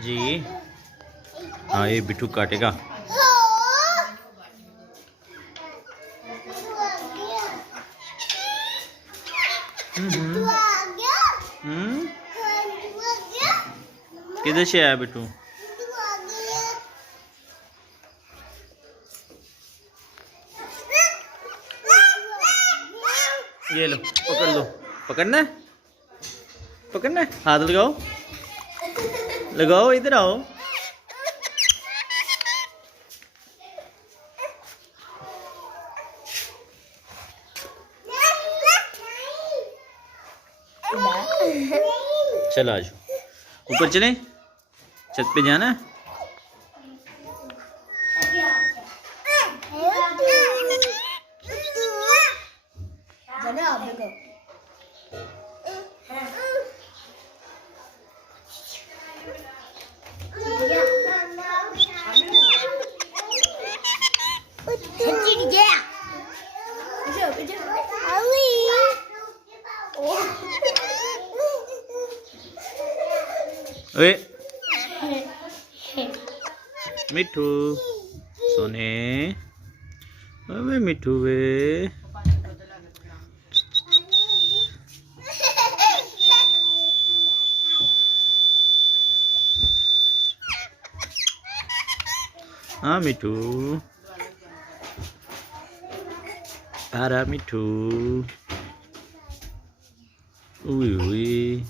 जी। हाँ ये बिट्टू काटेगा। किधर से आया बिट्टू? ये लो पकड़ लो। पकड़ना है? पकड़ना है? हाथ लगाओ, लगाओ, इधर आओ। चलो आज ऊपर चलें, छत पे जाना है। ओए मिठू सोने, अबे मिठू वे। हाँ मिठू, पारा मिठू, उई उई।